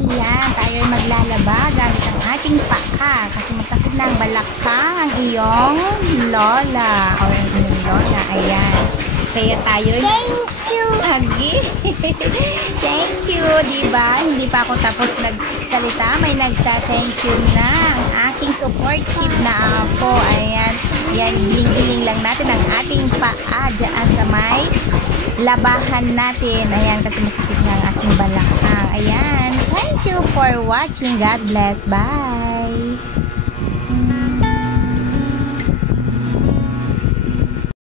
Ayan, tayo ay maglalaba gamit ang ating paa kasi masakit na ang balakang ang iyong lola o ang inyong lola. Ayan. Kaya tayo Thank you. Agi. Thank you, diba? Hindi pa ako tapos nagsalita. May nagta-thank you na ang aking supportive na apo. Ayan. Yan, giling-giling lang natin ang ating paa dyan sa may labahan natin. Ayan, kasi masakit na ang ating balakang. Ayan. Thank you for watching. God bless. Bye.